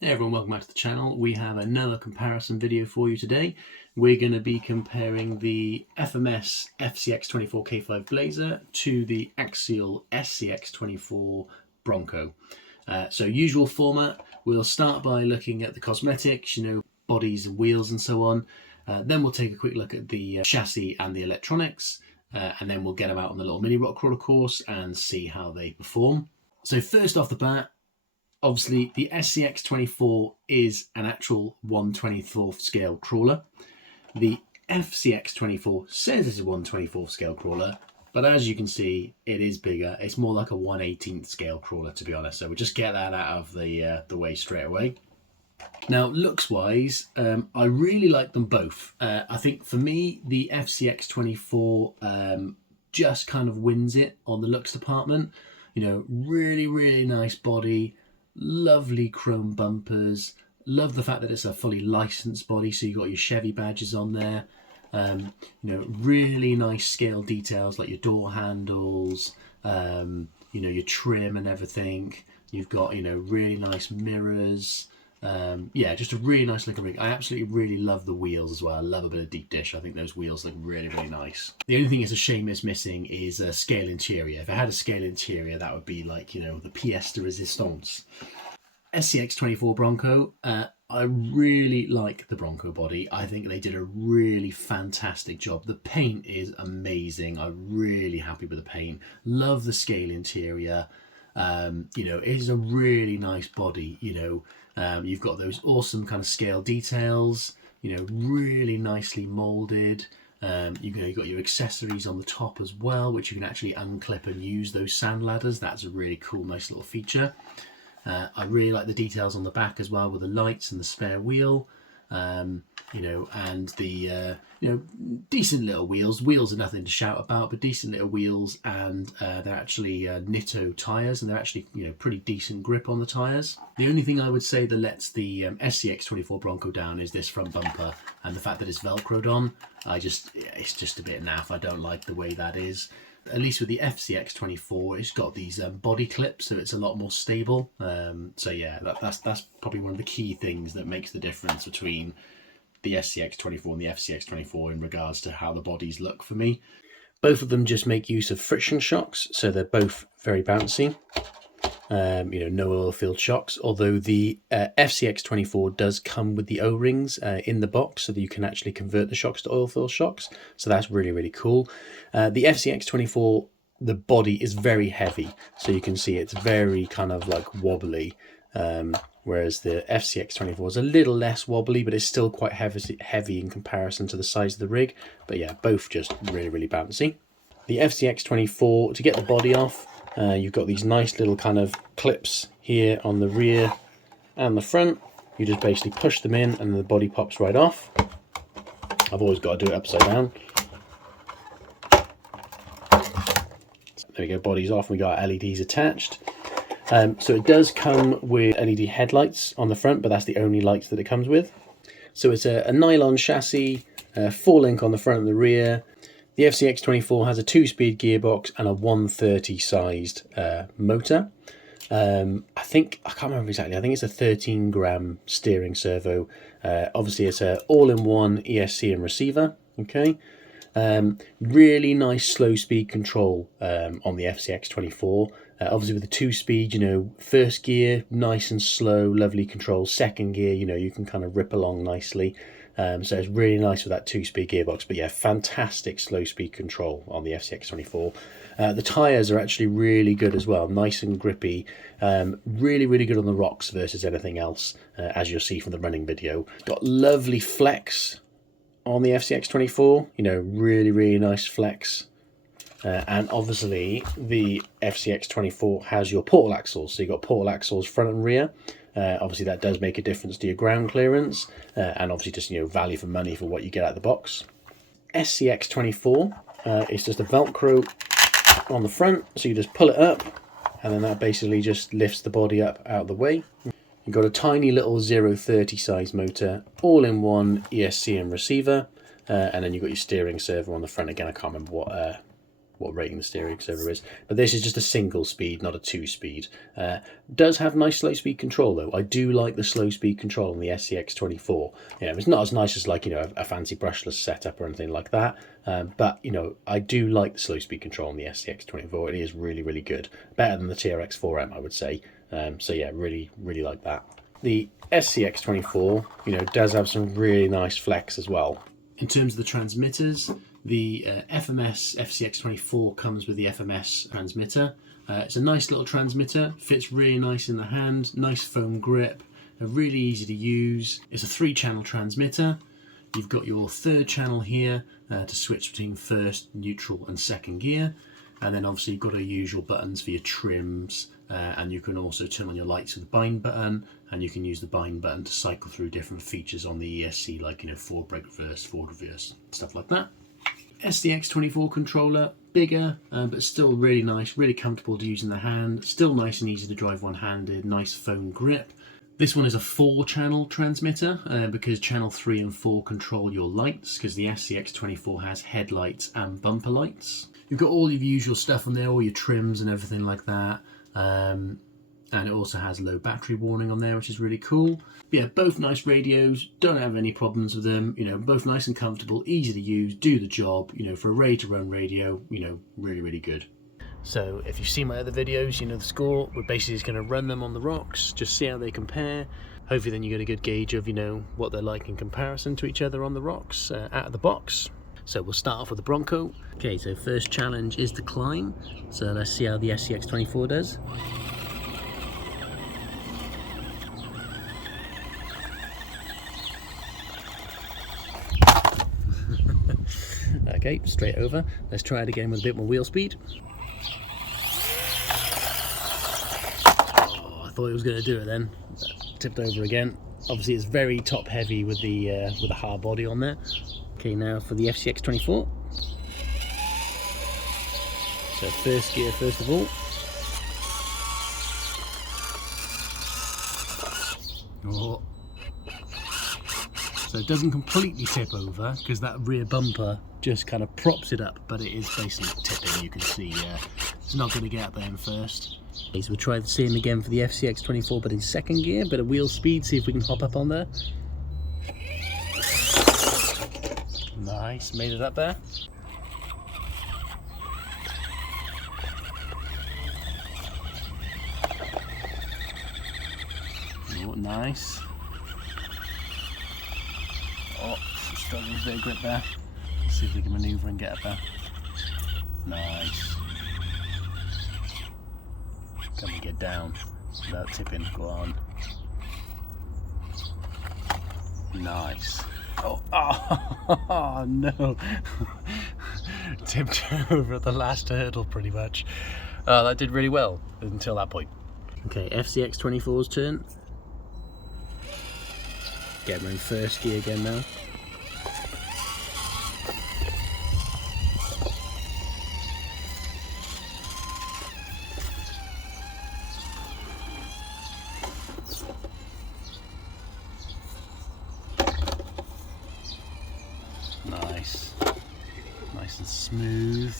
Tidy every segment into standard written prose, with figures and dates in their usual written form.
Hey everyone, welcome back to the channel. We have another comparison video for you today. We're going to be comparing the FMS FCX24 K5 Blazer to the Axial SCX24 Bronco. So usual format, we'll start by looking at the cosmetics, bodies and wheels and so on. Then we'll take a quick look at the chassis and the electronics. And then we'll get them out on the little mini rock crawler course and see how they perform. So first off the bat, obviously, the SCX24 is an actual 1/24th scale crawler. The FCX24 says it's a 1/24th scale crawler, but as you can see, it is bigger. It's more like a 1/18th scale crawler, to be honest. So we'll just get that out of the way straight away. Now, looks-wise, I really like them both. I think for me, the FCX24 just kind of wins it on the looks department. Really, really nice body. Lovely chrome bumpers. Love the fact that it's a fully licensed body, so you've got your Chevy badges on there. Really nice scale details like your door handles, your trim and everything. You've got, really nice mirrors. Yeah, just a really nice looking rig. I absolutely really love the wheels as well. I love a bit of deep dish. I think those wheels look really, really nice. The only thing it's a shame is missing is a scale interior. If it had a scale interior, that would be like, the pièce de résistance. SCX24 Bronco, I really like the Bronco body. I think they did a really fantastic job. The paint is amazing. I'm really happy with the paint. Love the scale interior. It is a really nice body. You've got those awesome kind of scale details, really nicely molded. You've got your accessories on the top as well, which you can actually unclip and use those sand ladders. That's a really cool, nice little feature. I really like the details on the back as well with the lights and the spare wheel. And the decent little wheels. Wheels are nothing to shout about, but decent little wheels, and they're actually Nitto tires, and they're actually pretty decent grip on the tires. The only thing I would say that lets the SCX24 Bronco down is this front bumper and the fact that it's velcroed on. It's just a bit naff. I don't like the way that is. At least with the FCX24, it's got these body clips, so it's a lot more stable. So yeah, that's probably one of the key things that makes the difference between the SCX24 and the FCX24 in regards to how the bodies look for me. Both of them just make use of friction shocks, so they're both very bouncy. No oil filled shocks, although the FCX24 does come with the O-rings in the box, so that you can actually convert the shocks to oil filled shocks. So that's really, really cool. The FCX24, the body is very heavy, so you can see it's very kind of like wobbly, whereas the FCX24 is a little less wobbly, but it's still quite heavy in comparison to the size of the rig. But yeah, both just really, really bouncy. The FCX24, to get the body off, you've got these nice little kind of clips here on the rear and the front. You just basically push them in and the body pops right off. I've always got to do it upside down. There we go, body's off. We got LEDs attached. So it does come with LED headlights on the front, but that's the only lights that it comes with. So it's a nylon chassis, 4-link on the front and the rear. The FCX24 has a 2-speed gearbox and a 130 sized motor. I can't remember exactly, I think it's a 13-gram steering servo. Obviously it's an all-in-one ESC and receiver, okay? Really nice slow speed control on the FCX24. Obviously with the 2-speed, first gear, nice and slow, lovely control. Second gear, you can kind of rip along nicely. So it's really nice with that 2-speed gearbox. But yeah, fantastic slow speed control on the FCX24. The tyres are actually really good as well, nice and grippy. Really, really good on the rocks versus anything else, as you'll see from the running video. Got lovely flex on the FCX24, really, really nice flex. And obviously the FCX24 has your portal axles. So you've got portal axles front and rear. Obviously that does make a difference to your ground clearance, and obviously just value for money for what you get out of the box. SCX24 is just a Velcro on the front, so you just pull it up and then that basically just lifts the body up out of the way. You've got a tiny little 030 size motor, all-in-one ESC and receiver, and then you've got your steering servo on the front. Again, I can't remember what rating the stereo servo is. But this is just a single speed, not a 2-speed. Does have nice slow speed control though. I do like the slow speed control on the SCX24. You know, it's not as nice as like, you know, a fancy brushless setup or anything like that. But you know, I do like the slow speed control on the SCX24. It is really, really good. Better than the TRX4M, I would say. So yeah, really, really like that. The SCX24, you know, does have some really nice flex as well. In terms of the transmitters, the FMS FCX24 comes with the FMS transmitter. It's a nice little transmitter, fits really nice in the hand, nice foam grip, really easy to use. It's a 3-channel transmitter. You've got your 3rd channel here to switch between 1st, neutral and 2nd gear. And then obviously you've got your usual buttons for your trims, and you can also turn on your lights with the bind button, and you can use the bind button to cycle through different features on the ESC, like, you know, forward brake reverse, forward reverse, stuff like that. SCX24 controller, bigger, but still really nice, really comfortable to use in the hand, still nice and easy to drive one-handed, nice foam grip. This one is a 4-channel transmitter because channel 3 and 4 control your lights, because the SCX24 has headlights and bumper lights. You've got all your usual stuff on there, all your trims and everything like that. And it also has low battery warning on there, which is really cool. But yeah, both nice radios, don't have any problems with them, you know, both nice and comfortable, easy to use, do the job, you know, for a ready to run radio, you know, really, really good. So if you've seen my other videos, you know the score. We're basically just going to run them on the rocks, just see how they compare. Hopefully then you get a good gauge of, you know, what they're like in comparison to each other on the rocks out of the box. So we'll start off with the Bronco. Okay, so first challenge is to climb. So let's see how the SCX24 does. Okay, straight over. Let's try it again with a bit more wheel speed. Oh, I thought it was going to do it then. Tipped over again. Obviously it's very top heavy with the hard body on there. Okay, now for the FCX24. So first gear first of all. Oh. So it doesn't completely tip over because that rear bumper just kind of props it up, but it is basically tipping, you can see. It's not going to get up there in first. Okay, so we'll try the same again for the FCX24, but in 2nd gear, bit of wheel speed, see if we can hop up on there. Nice, made it up there. Oh, nice. Oh, struggling with a bit of grip there. Let's see if we can manoeuvre and get up there. Nice. Can we get down without tipping? Go on. Nice. Oh, oh no. Tipped over at the last hurdle pretty much. That did really well until that point. Okay, FCX24's turn. Get him in 1st gear again now. Nice. Nice and smooth.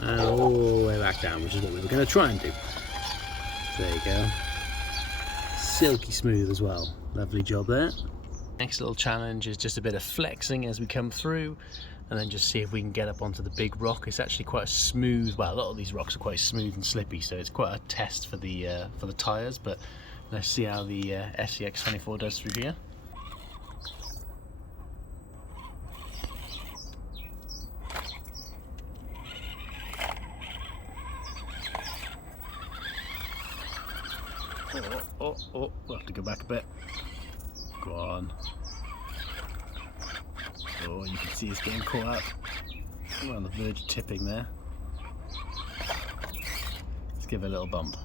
And all the way back down, which is what we were going to try and do. There you go. Silky smooth as well. Lovely job there. Next little challenge is just a bit of flexing as we come through, and then just see if we can get up onto the big rock. It's actually quite a smooth, well, a lot of these rocks are quite smooth and slippy, so it's quite a test for the tyres, but let's see how the SCX24 does through here. Oh, we'll have to go back a bit. Go on. Oh, you can see it's getting caught up. We're on the verge of tipping there. Let's give it a little bump.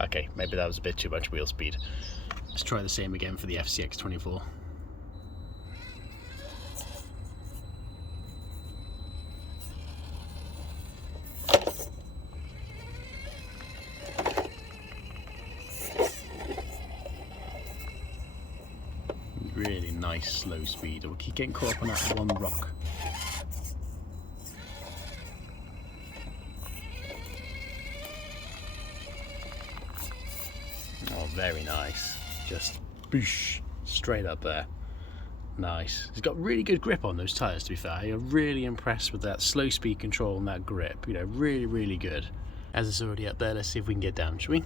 Okay, maybe that was a bit too much wheel speed. Let's try the same again for the FCX24. nice slow speed. We'll keep getting caught up on that one rock. Oh, very nice. Just boosh, straight up there. Nice. He's got really good grip on those tyres, to be fair. I'm really impressed with that slow speed control and that grip. You know, really, really good. As it's already up there, let's see if we can get down, shall we?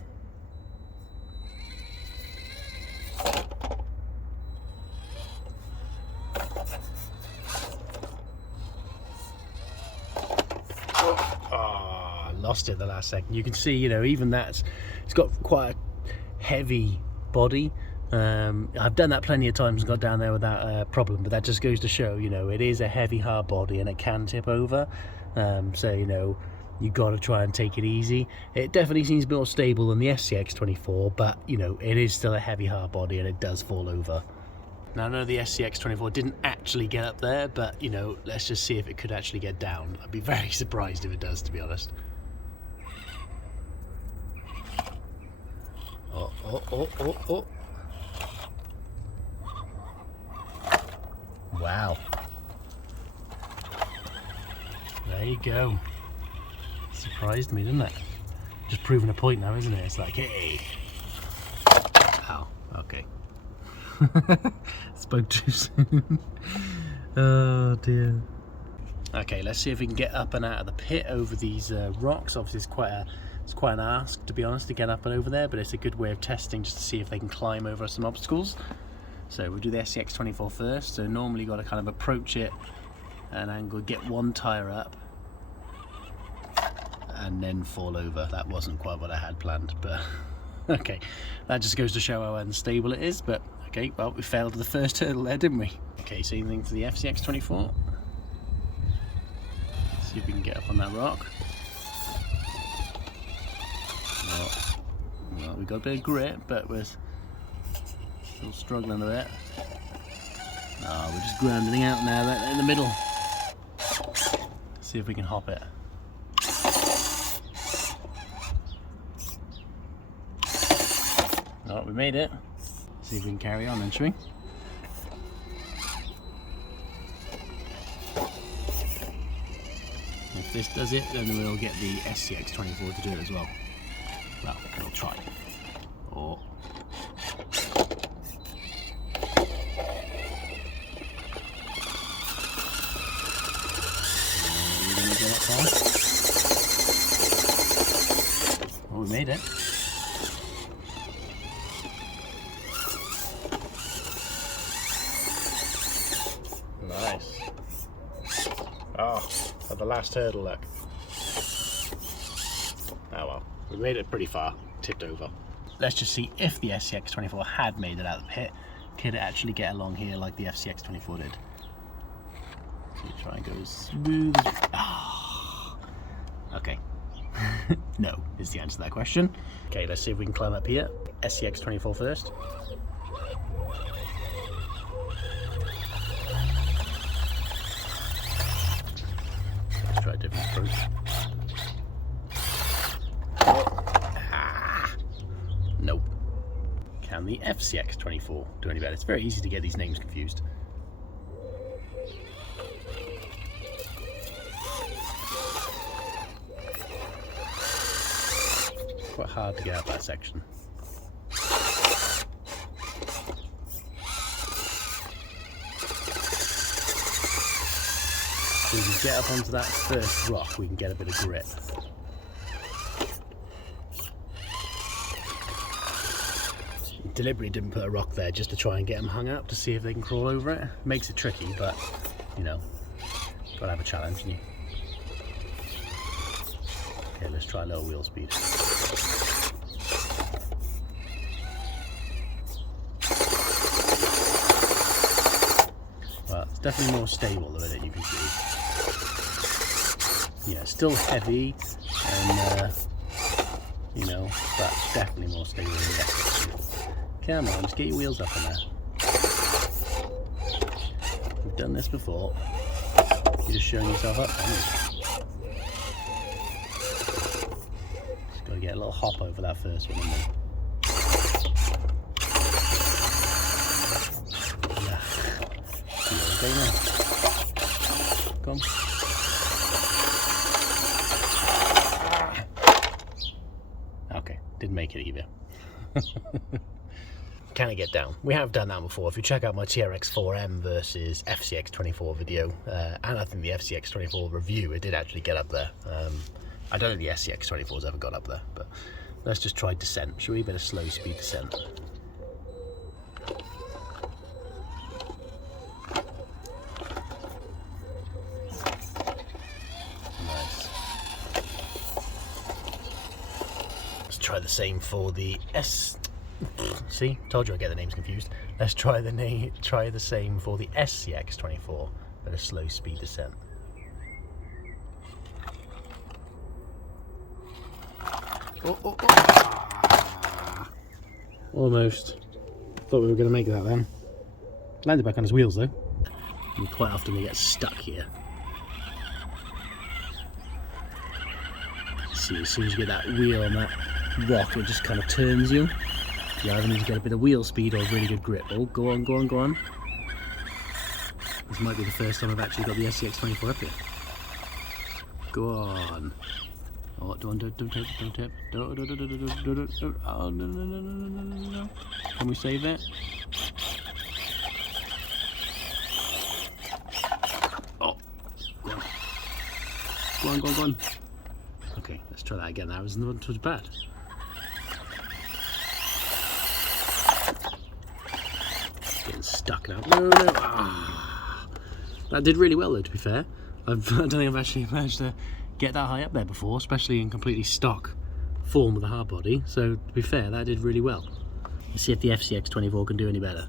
Oh, lost it at the last second. You can see, you know, even that's, it's got quite a heavy body. I've done that plenty of times and got down there without a problem, but that just goes to show, you know, it is a heavy hard body and it can tip over. So, you know, you got to try and take it easy. It definitely seems more stable than the SCX24, but you know, it is still a heavy hard body and it does fall over. Now I know the SCX24 didn't actually get up there, but you know, let's just see if it could actually get down. I'd be very surprised if it does, to be honest. Oh, oh, oh, oh, oh. Wow. There you go. Surprised me, didn't it? Just proving a point now, isn't it? It's like, hey. Ow. Okay. Spoke too soon. Oh dear. Okay, let's see if we can get up and out of the pit over these rocks. Obviously, it's quite an ask, to be honest, to get up and over there, but it's a good way of testing just to see if they can climb over some obstacles. So we'll do the SCX24 first. So normally you've got to kind of approach it at an angle, get one tyre up, and then fall over. That wasn't quite what I had planned, but okay. That just goes to show how unstable it is, but okay, well, we failed the first hurdle there, didn't we? Okay, same thing for the FCX24. Let's see if we can get up on that rock. Well, we got a bit of grip, but we're still struggling a bit. Oh, we're just grounding out now, right in the middle. See if we can hop it. Oh, we made it. See if we can carry on then, shall we? If this does it, then we'll get the SCX24 to do it as well. Well, we'll try. Oh. Oh, we made it. Nice. Oh, at the last hurdle, look. Oh well, we made it pretty far, tipped over. Let's just see if the SCX24 had made it out of the pit. Could it actually get along here like the FCX24 did? So you try and go as smooth as... Oh. Okay. No, is the answer to that question. Okay, let's see if we can climb up here. SCX24 first. Let's try a different approach. Nope. Can the FCX24 do any better? It's very easy to get these names confused. Quite hard to get up that section. So we can get up onto that first rock, we can get a bit of grip. Deliberately didn't put a rock there just to try and get them hung up to see if they can crawl over it. Makes it tricky, but you know, gotta have a challenge, haven't you? Okay, let's try a little wheel speed. Well, it's definitely more stable the minute, you can see. Yeah, still heavy and you know, but definitely more stable than the SCX. Come on, just get your wheels up in there. We've done this before. You're just showing yourself up, haven't you? Just got to get a little hop over that first one, haven't we? Okay, now. Come on. Okay, didn't make it either. Can I get down? We have done that before. If you check out my TRX4M versus FCX24 video, and I think the FCX24 review, it did actually get up there. I don't think the SCX24's ever got up there, but let's just try descent. Should we? A bit of slow speed descent. Nice. Let's try the same for the See, told you I get the names confused. Let's try the same for the SCX24, but a slow speed descent. Oh. Almost. Thought we were going to make that then. Landed back on his wheels though. And quite often we get stuck here. See, as soon as you get that wheel on that rock, it just kind of turns you. You either need to get a bit of wheel speed or really good grip. Oh, go on. This might be the first time I've actually got the SCX24 up here. Go on. Oh, don't tip. Don't. Oh, no. Can we save it? Oh, go on. Okay, let's try that again. That wasn't too bad. Stuck now. No. That did really well though, to be fair. I don't think I've actually managed to get that high up there before, especially in completely stock form with a hard body. So to be fair, that did really well. Let's see if the FCX24 can do any better.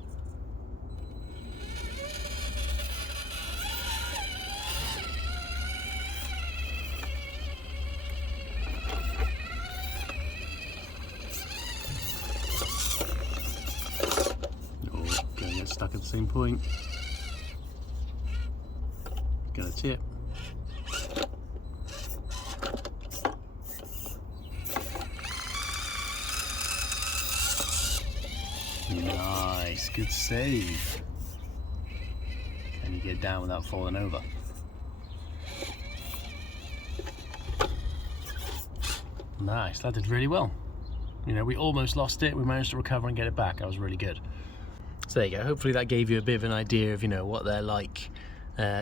Stuck at the same point. Got a tip. Nice, good save. Can you get down without falling over? Nice, that did really well. You know, we almost lost it, we managed to recover and get it back. That was really good. So there you go, hopefully that gave you a bit of an idea of, you know, what they're like.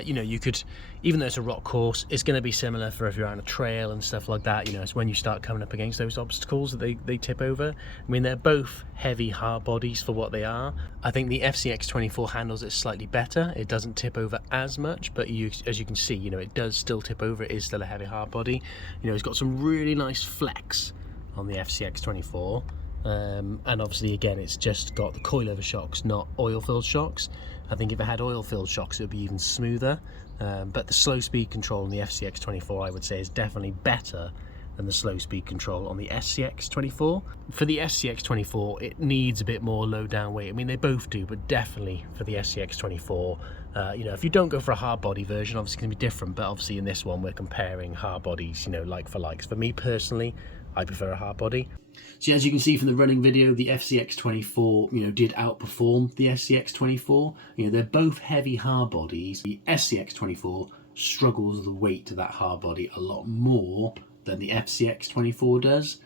You know, you could, even though it's a rock course, it's going to be similar for if you're on a trail and stuff like that. You know, it's when you start coming up against those obstacles that they tip over. I mean, they're both heavy hard bodies for what they are. I think the FCX24 handles it slightly better. It doesn't tip over as much, but as you can see, you know, it does still tip over. It is still a heavy hard body. You know, it's got some really nice flex on the FCX24. And obviously again it's just got the coilover shocks, not oil-filled shocks. I think if it had oil-filled shocks it would be even smoother, but the slow speed control on the FCX24 I would say is definitely better than the slow speed control on the SCX24. For the SCX24 it needs a bit more low down weight. I mean they both do, but definitely for the SCX24 you know, if you don't go for a hard body version, obviously it's going to be different, but obviously in this one we're comparing hard bodies, you know, like for likes. For me personally, I prefer a hard body. So as you can see from the running video, the FCX24, you know, did outperform the SCX24. You know, they're both heavy hard bodies. The SCX24 struggles with the weight of that hard body a lot more than the FCX24 does.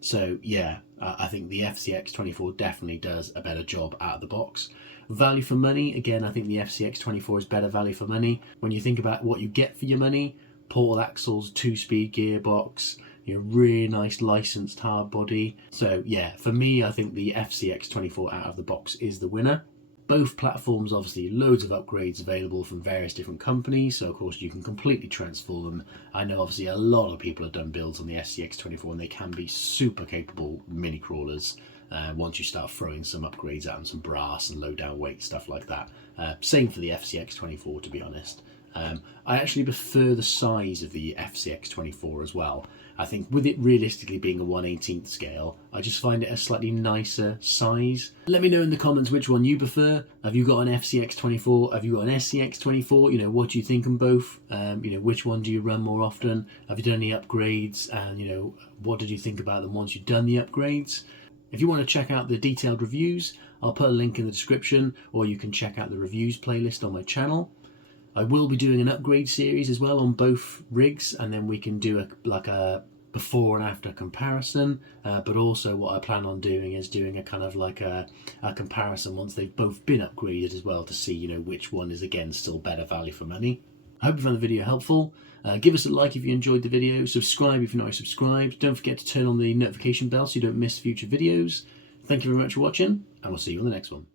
So yeah, I think the FCX24 definitely does a better job out of the box. Value for money, again, I think the FCX24 is better value for money. When you think about what you get for your money, portal axles, 2-speed gearbox, you know, really nice licensed hard body. So yeah, for me, I think the FCX24 out of the box is the winner. Both platforms, obviously, loads of upgrades available from various different companies, so of course you can completely transform them. I know obviously a lot of people have done builds on the SCX24 and they can be super capable mini crawlers once you start throwing some upgrades out and some brass and low down weight, stuff like that. Same for the FCX24, to be honest. I actually prefer the size of the FCX24 as well. I think with it realistically being a 1/18th scale, I just find it a slightly nicer size. Let me know in the comments which one you prefer. Have you got an FCX24? Have you got an SCX24? You know, what do you think on both? You know, which one do you run more often? Have you done any upgrades? And, you know, what did you think about them once you've done the upgrades? If you want to check out the detailed reviews, I'll put a link in the description, or you can check out the reviews playlist on my channel. I will be doing an upgrade series as well on both rigs, and then we can do a before and after comparison, but also what I plan on doing is doing a kind of like a comparison once they've both been upgraded as well, to see, you know, which one is again still better value for money. I hope you found the video helpful. Give us a like if you enjoyed the video, subscribe if you're not subscribed, don't forget to turn on the notification bell so you don't miss future videos. Thank you very much for watching, and we'll see you on the next one.